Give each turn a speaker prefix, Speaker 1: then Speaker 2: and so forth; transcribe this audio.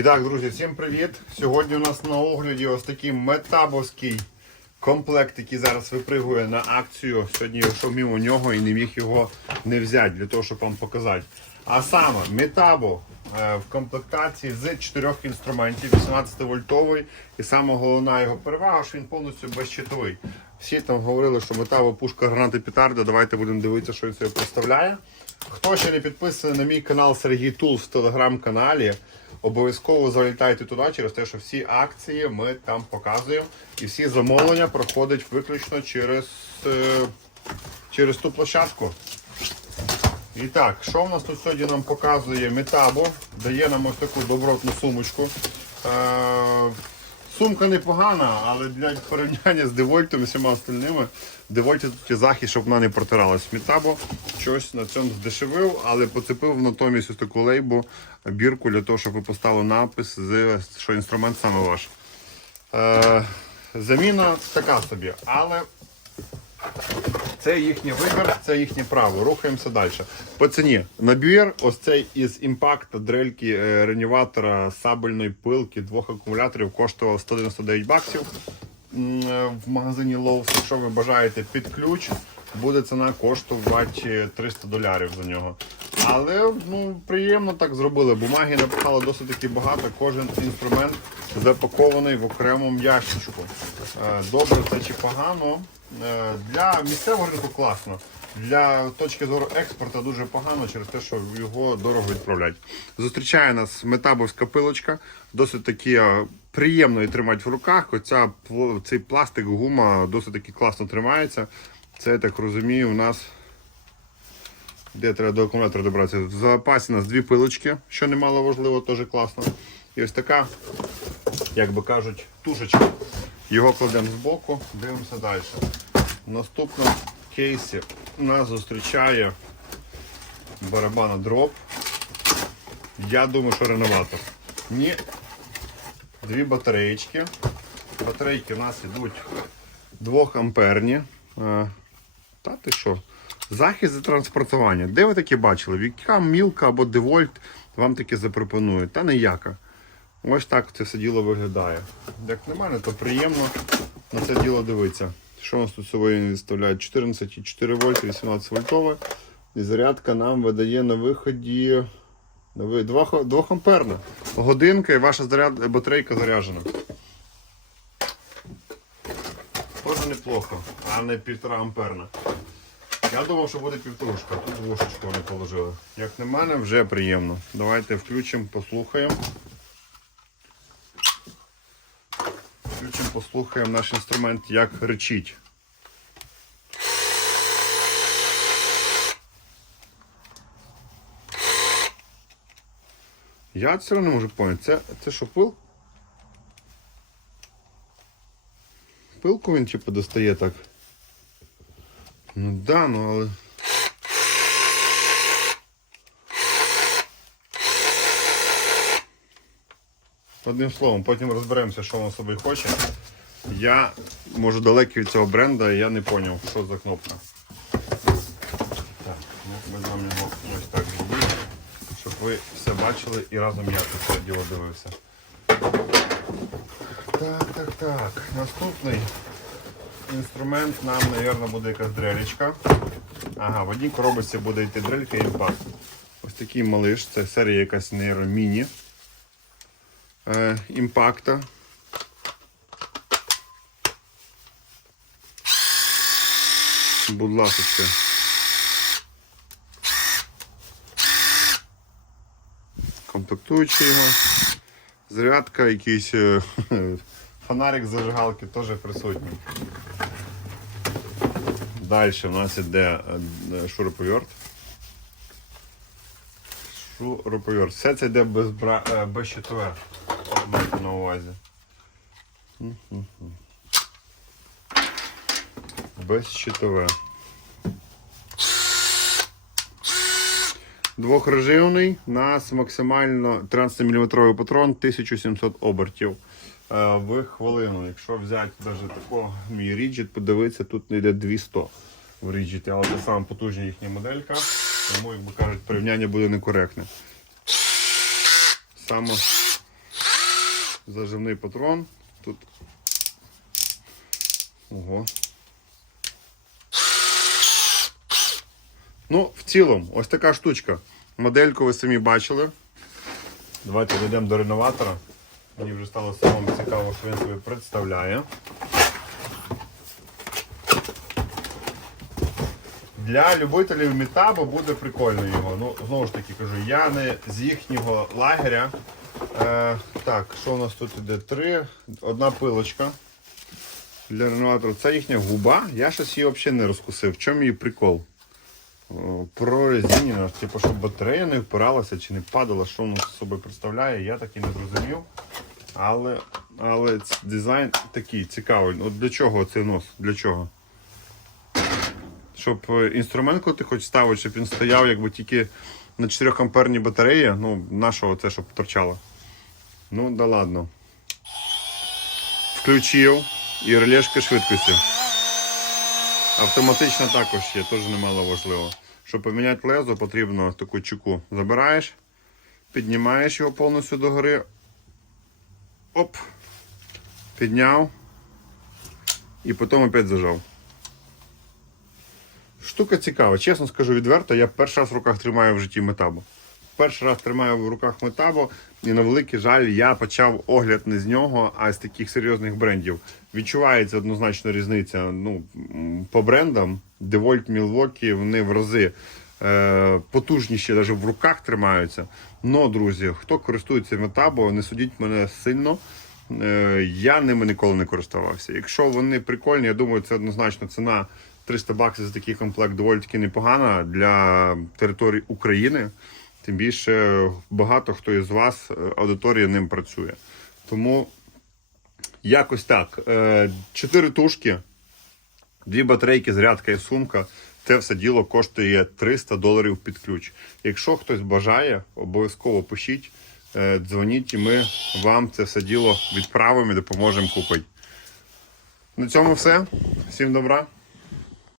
Speaker 1: І так, друзі, всім привіт! Сьогодні у нас на огляді ось такий метабовський комплект, який зараз випригує на акцію. Сьогодні я йшов мимо нього і не міг його не взяти для того, щоб вам показати. А саме метабо е, в комплектації з чотирьох інструментів, 18 вольтовий. І саме головна його перевага, що він повністю безщитовий. Всі там говорили, що метабо пушка гранати петарда. Давайте будемо дивитися, що він себе представляє. Хто ще не підписаний на мій канал Сергій Тул в телеграм-каналі, обов'язково залітайте туди через те, що всі акції ми там показуємо. І всі замовлення проходять виключно через, е, через ту площадку. І так, що в нас тут сьогодні нам показує Метабо? Дає нам ось таку добротну сумочку. Сумка непогана, але для порівняння з девольтом і всіма остальними, девольті тут є захист, щоб вона не протиралась. Метабо щось на цьому здешевив, але поцепив натомість ось таку лейбу, бірку для того, щоб ви поставили напис, що інструмент саме ваш. Е, заміна така собі, але це їхній вибір, це їхнє право. Рухаємося далі. По ціні. Набір ось цей із імпакта дрельки е, реніватора сабельної пилки двох акумуляторів коштував 199 баксів е, в магазині Lowe's. Якщо ви бажаєте під ключ, буде ціна коштувати 300 доларів за нього. Але ну, приємно так зробили. Бумаги написали досить таки багато. Кожен інструмент запакований в окремому ящичку. Е, Добре, це чи погано. Е, Для місцевого ринку класно. Для точки зору експорту дуже погано через те, що його дорого відправляють. Зустрічає нас метабовська пилочка, досить таки е, приємно її тримати в руках. Оця цей пластик, гума досить таки класно тримається. Це я так розумію, у нас де треба до акумулятора добратися. В запасі у нас дві пилочки, що немало важливо, теж класно. І ось така, як би кажуть, тушечка. Його кладемо збоку, дивимося далі. В наступному кейсі нас зустрічає барабана дроп. Я думаю, що реноватор. Ні. Дві батареєчки. Батарейки у нас йдуть 2 амперні. Е, Та ти що? Захист за транспортування. Де ви таке бачили? Яка мілка або девольт вам таке запропонує? Та ніяка. Ось так це все діло виглядає. Як на мене, то приємно на це діло дивитися. Що у нас тут сьогодні виставляють? 14,4 вольт, 18 вольтове. І зарядка нам видає на виході 2, 2 амперна. Годинка і ваша заряд, батарейка заряджена. Тоже неплохо, а не 1,5 амперна. Я думав, що буде півторушка, тут двошечку вони положили. Як на мене, вже приємно. Давайте включимо, послухаємо. Включимо, послухаємо наш інструмент, як речить. Я все одно не можу поняти. Це, це що пил? Пилку він типу достає так. Ну да, ну але. Одним словом, потім розберемося, що він собі хоче. Я може далекий від цього бренда, і я не зрозумів, що за кнопка. Так, ми з вами його ось так зробили, щоб ви все бачили і разом я це діло дивився. Так, так, так. Наступний інструмент нам, мабуть, буде якась дрелечка. Ага, в одній коробочці буде йти дрелька і імпакт. Ось такий малиш, це серія якась е, імпакта. Будь ласка. Комплектуючи його. Зарядка, якийсь е, фонарик зажигалки теж присутній. Далі у нас іде е, шуруповерт. Шуруповерт. Все це йде без, бра... е, без щитове. Майте на увазі. Мгм. Безщитове. Двохрежимний. У нас максимально 13-мм патрон 1700 обертів е, в хвилину. Якщо взяти навіть такого мій ріджит, подивитися, тут не йде 200 в ріджиті, але це саме потужна їхня моделька. Тому, як би кажуть, порівняння буде некоректне. Само заживний патрон. Тут. Ого. Ну, в цілому, ось така штучка. Модельку ви самі бачили. Давайте дійдемо до реноватора. Мені вже стало самому цікаво, що він собі представляє. Для любителів метабу буде прикольно його. Ну, знову ж таки кажу, я не з їхнього лагеря. Е, так, що у нас тут іде? Три, одна пилочка для реноватору. Це їхня губа. Я щось її взагалі не розкусив. В чому її прикол? О, Прорезинена, типу, щоб батарея не впиралася чи не падала, що воно собою представляє, я так і не зрозумів. Але, але дизайн такий цікавий. От для чого цей нос? Для чого? Щоб е, інструмент, коли ти хочеш ставити, щоб він стояв якби тільки на 4 амперній батареї, ну, нашого це, щоб торчало. Ну, да ладно. Включив і релешка швидкості. Автоматично також є, теж немало важливо. Щоб поміняти лезо, потрібно таку чеку забираєш, піднімаєш його повністю догори. Оп. Підняв. І потім опять зажав. Штука цікава. Чесно скажу відверто, я перший раз в руках тримаю в житті метабу. Перший раз тримаю в руках метабу, і на великий жаль, я почав огляд не з нього, а з таких серйозних брендів. Відчувається однозначно різниця. Ну, по брендам DeWalt, Milwaukee, вони в рази е, потужніші, навіть в руках тримаються. Но, друзі, хто користується метабо, не судіть мене сильно. Е, я ними ніколи не користувався. Якщо вони прикольні, я думаю, це однозначно ціна 300 баксів за такий комплект доволі таки непогана для території України. Тим більше багато хто із вас е, аудиторія ним працює. Тому якось так. Е, Чотири тушки, дві батарейки, зарядка і сумка. Те все діло коштує 300 доларів під ключ. Якщо хтось бажає, обов'язково пишіть, е, дзвоніть, і ми вам це все діло відправимо і допоможемо купити. На цьому все. Всім добра.